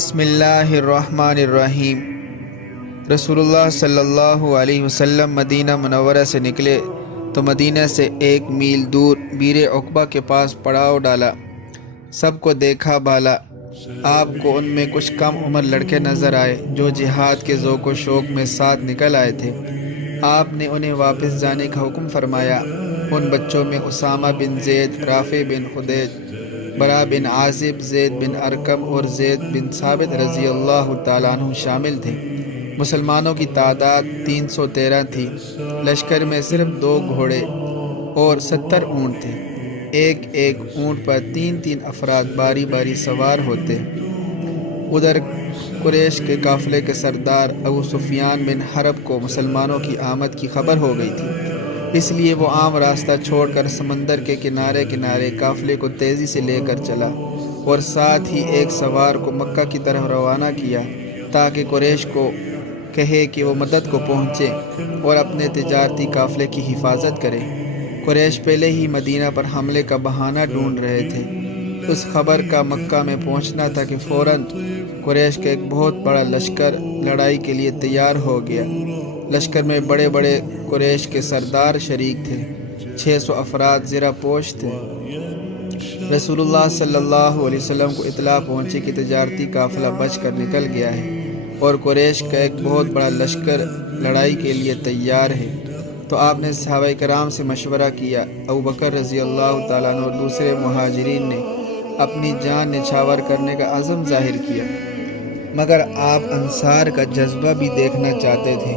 بسم اللہ الرحمن الرحیم۔ رسول اللہ صلی اللہ علیہ وسلم مدینہ منورہ سے نکلے تو مدینہ سے 1 میل دور بیر عقبہ کے پاس پڑاؤ ڈالا۔ سب کو دیکھا بھالا۔ آپ کو ان میں کچھ کم عمر لڑکے نظر آئے جو جہاد کے ذوق و شوق میں ساتھ نکل آئے تھے۔ آپ نے انہیں واپس جانے کا حکم فرمایا۔ ان بچوں میں اسامہ بن زید، رافع بن خدیج، برا بن عازب، زید بن ارقم اور زید بن ثابت رضی اللہ تعالیٰ عنہ شامل تھے۔ مسلمانوں کی تعداد 313 تھی۔ لشکر میں صرف 2 گھوڑے اور 70 اونٹ تھے۔ ایک ایک اونٹ پر 3 افراد باری باری سوار ہوتے۔ ادھر قریش کے قافلے کے سردار ابو سفیان بن حرب کو مسلمانوں کی آمد کی خبر ہو گئی تھی، اس لیے وہ عام راستہ چھوڑ کر سمندر کے کنارے کنارے قافلے کو تیزی سے لے کر چلا اور ساتھ ہی ایک سوار کو مکہ کی طرف روانہ کیا تاکہ قریش کو کہے کہ وہ مدد کو پہنچے اور اپنے تجارتی قافلے کی حفاظت کرے۔ قریش پہلے ہی مدینہ پر حملے کا بہانہ ڈھونڈ رہے تھے۔ اس خبر کا مکہ میں پہنچنا تھا کہ فوراً قریش کا ایک بہت بڑا لشکر لڑائی کے لیے تیار ہو گیا۔ لشکر میں بڑے بڑے قریش کے سردار شریک تھے۔ 600 افراد زرہ پوش تھے۔ رسول اللہ صلی اللہ علیہ وسلم کو اطلاع پہنچی کہ تجارتی قافلہ بچ کر نکل گیا ہے اور قریش کا ایک بہت بڑا لشکر لڑائی کے لیے تیار ہے، تو آپ نے صحابہ کرام سے مشورہ کیا۔ ابو بکر رضی اللہ تعالیٰ عنہ اور دوسرے مہاجرین نے اپنی جان نچھاور کرنے کا عزم ظاہر کیا، مگر آپ انصار کا جذبہ بھی دیکھنا چاہتے تھے،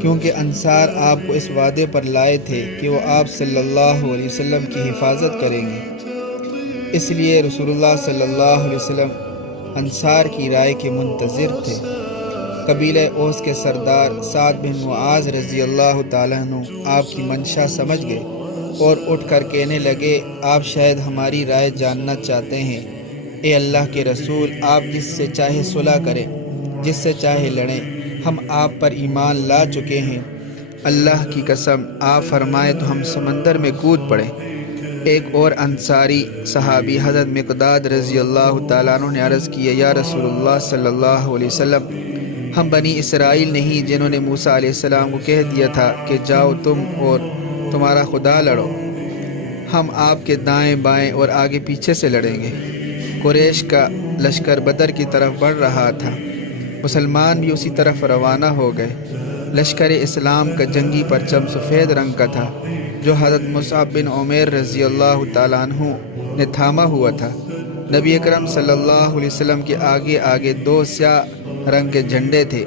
کیونکہ انصار آپ کو اس وعدے پر لائے تھے کہ وہ آپ صلی اللہ علیہ وسلم کی حفاظت کریں گے۔ اس لیے رسول اللہ صلی اللہ علیہ وسلم انصار کی رائے کے منتظر تھے۔ قبیلہ اوس کے سردار سعد بن معاذ رضی اللہ تعالیٰ عنہ آپ کی منشا سمجھ گئے اور اٹھ کر کہنے لگے، آپ شاید ہماری رائے جاننا چاہتے ہیں۔ اے اللہ کے رسول، آپ جس سے چاہے صلح کریں، جس سے چاہے لڑیں، ہم آپ پر ایمان لا چکے ہیں۔ اللہ کی قسم، آپ فرمائیں تو ہم سمندر میں کود پڑیں۔ ایک اور انصاری صحابی حضرت مقداد رضی اللہ تعالیٰ عنہ نے عرض کیا، یا رسول اللہ صلی اللہ علیہ وسلم، ہم بنی اسرائیل نہیں جنہوں نے موسیٰ علیہ السلام کو کہہ دیا تھا کہ جاؤ تم اور تمہارا خدا لڑو، ہم آپ کے دائیں بائیں اور آگے پیچھے سے لڑیں گے۔ قریش کا لشکر بدر کی طرف بڑھ رہا تھا۔ مسلمان بھی اسی طرف روانہ ہو گئے۔ لشکر اسلام کا جنگی پرچم سفید رنگ کا تھا جو حضرت مصعب بن عمیر رضی اللہ تعالیٰ عنہ نے تھاما ہوا تھا۔ نبی اکرم صلی اللہ علیہ وسلم کے آگے آگے 2 سیاہ رنگ کے جھنڈے تھے،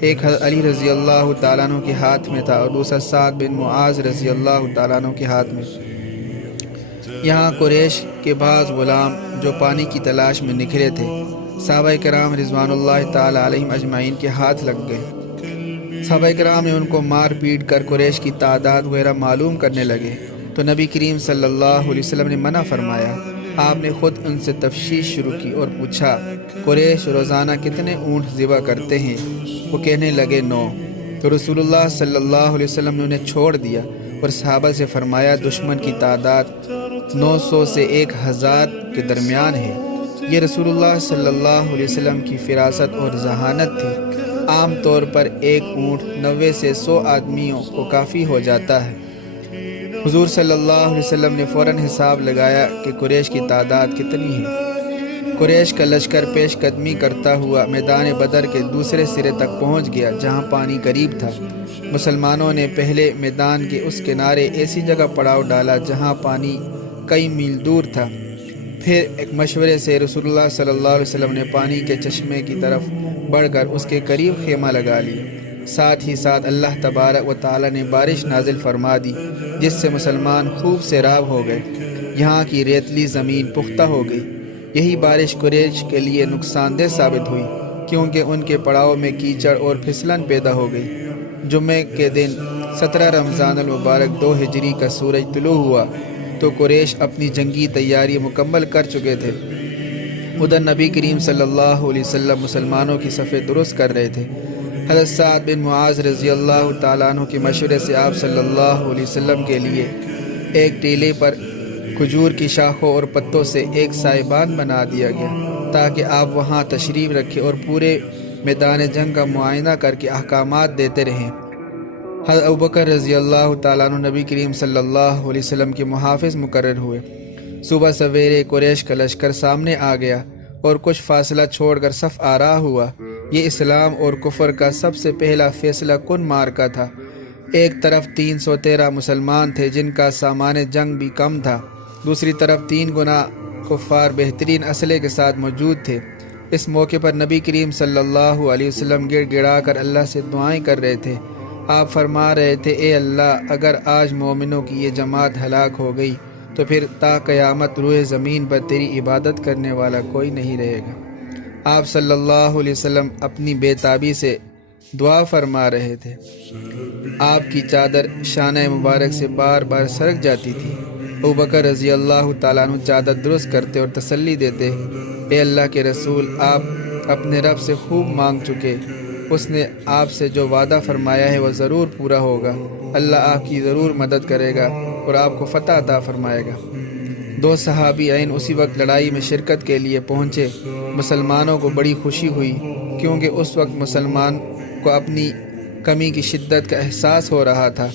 ایک حضرت علی رضی اللہ تعالیٰ عنہ کے ہاتھ میں تھا اور دوسرا سعد بن معاذ رضی اللہ تعالیٰ عنہ کے ہاتھ میں۔ یہاں قریش کے بعض غلام جو پانی کی تلاش میں نکلے تھے، صحابہ کرام رضوان اللہ تعالیٰ علیہم اجمعین کے ہاتھ لگ گئے۔ صحابہ کرام نے ان کو مار پیٹ کر قریش کی تعداد وغیرہ معلوم کرنے لگے تو نبی کریم صلی اللہ علیہ وسلم نے منع فرمایا۔ آپ نے خود ان سے تفتیش شروع کی اور پوچھا، قریش روزانہ کتنے اونٹ ذبح کرتے ہیں؟ وہ کہنے لگے 9۔ تو رسول اللہ صلی اللہ علیہ وسلم نے انہیں چھوڑ دیا اور صحابہ سے فرمایا، دشمن کی تعداد 900 سے 1000 کے درمیان ہے۔ یہ رسول اللہ صلی اللہ علیہ وسلم کی فراست اور ذہانت تھی۔ عام طور پر ایک اونٹ 90 سے 100 آدمیوں کو کافی ہو جاتا ہے۔ حضور صلی اللہ علیہ وسلم نے فوراً حساب لگایا کہ قریش کی تعداد کتنی ہے۔ قریش کا لشکر پیش قدمی کرتا ہوا میدان بدر کے دوسرے سرے تک پہنچ گیا جہاں پانی قریب تھا۔ مسلمانوں نے پہلے میدان کے اس کنارے ایسی جگہ پڑاؤ ڈالا جہاں پانی کئی میل دور تھا۔ پھر ایک مشورے سے رسول اللہ صلی اللہ علیہ وسلم نے پانی کے چشمے کی طرف بڑھ کر اس کے قریب خیمہ لگا لیا۔ ساتھ ہی ساتھ اللہ تبارک و تعالیٰ نے بارش نازل فرما دی جس سے مسلمان خوب سیراب ہو گئے۔ یہاں کی ریتلی زمین پختہ ہو گئی۔ یہی بارش قریش کے لیے نقصان دہ ثابت ہوئی کیونکہ ان کے پڑاؤ میں کیچڑ اور پھسلن پیدا ہو گئی۔ جمعے کے دن 17 رمضان المبارک 2 ہجری کا سورج طلوع ہوا تو قریش اپنی جنگی تیاری مکمل کر چکے تھے۔ ادھر نبی کریم صلی اللہ علیہ وسلم مسلمانوں کی صفیں درست کر رہے تھے۔ حضرت سعد بن معاذ رضی اللہ تعالیٰ عنہ کے مشورے سے آپ صلی اللہ علیہ وسلم کے لیے ایک ٹیلے پر کھجور کی شاخوں اور پتوں سے ایک سائبان بنا دیا گیا تاکہ آپ وہاں تشریف رکھیں اور پورے میدان جنگ کا معائنہ کر کے احکامات دیتے رہیں۔ حضرت ابوبکر رضی اللہ تعالیٰ عنہ نبی کریم صلی اللہ علیہ وسلم کے محافظ مقرر ہوئے۔ صبح سویرے قریش کا لشکر سامنے آ گیا اور کچھ فاصلہ چھوڑ کر صف آراہ ہوا۔ یہ اسلام اور کفر کا سب سے پہلا فیصلہ کن معرکہ تھا۔ ایک طرف 313 مسلمان تھے جن کا سامان جنگ بھی کم تھا، دوسری طرف 3 گنا کفار بہترین اسلحے کے ساتھ موجود تھے۔ اس موقع پر نبی کریم صلی اللہ علیہ وسلم گڑ گڑا کر اللہ سے دعائیں کر رہے تھے۔ آپ فرما رہے تھے، اے اللہ، اگر آج مومنوں کی یہ جماعت ہلاک ہو گئی تو پھر تا قیامت روئے زمین پر تیری عبادت کرنے والا کوئی نہیں رہے گا۔ آپ صلی اللہ علیہ وسلم اپنی بے تابی سے دعا فرما رہے تھے۔ آپ کی چادر شانہ مبارک سے بار بار سرک جاتی تھی۔ ابوبکر رضی اللہ تعالیٰ عنہ چادر درست کرتے اور تسلی دیتے، اے اللہ کے رسول، آپ اپنے رب سے خوب مانگ چکے، اس نے آپ سے جو وعدہ فرمایا ہے وہ ضرور پورا ہوگا۔ اللہ آپ کی ضرور مدد کرے گا اور آپ کو فتح عطا فرمائے گا۔ 2 صحابی عین اسی وقت لڑائی میں شرکت کے لیے پہنچے۔ مسلمانوں کو بڑی خوشی ہوئی کیونکہ اس وقت مسلمان کو اپنی کمی کی شدت کا احساس ہو رہا تھا۔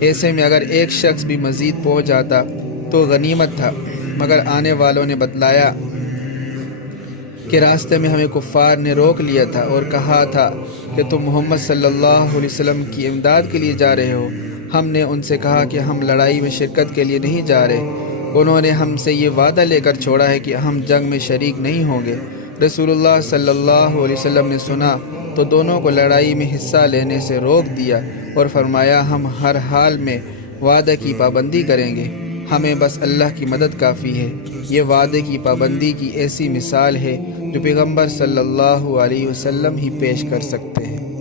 ایسے میں اگر ایک شخص بھی مزید پہنچ جاتا تو غنیمت تھا، مگر آنے والوں نے بتلایا کہ راستے میں ہمیں کفار نے روک لیا تھا اور کہا تھا کہ تم محمد صلی اللہ علیہ وسلم کی امداد کے لیے جا رہے ہو۔ ہم نے ان سے کہا کہ ہم لڑائی میں شرکت کے لیے نہیں جا رہے۔ انہوں نے ہم سے یہ وعدہ لے کر چھوڑا ہے کہ ہم جنگ میں شریک نہیں ہوں گے۔ رسول اللہ صلی اللہ علیہ وسلم نے سنا تو دونوں کو لڑائی میں حصہ لینے سے روک دیا اور فرمایا، ہم ہر حال میں وعدے کی پابندی کریں گے، ہمیں بس اللہ کی مدد کافی ہے۔ یہ وعدے کی پابندی کی ایسی مثال ہے جو پیغمبر صلی اللہ علیہ وسلم ہی پیش کر سکتے ہیں۔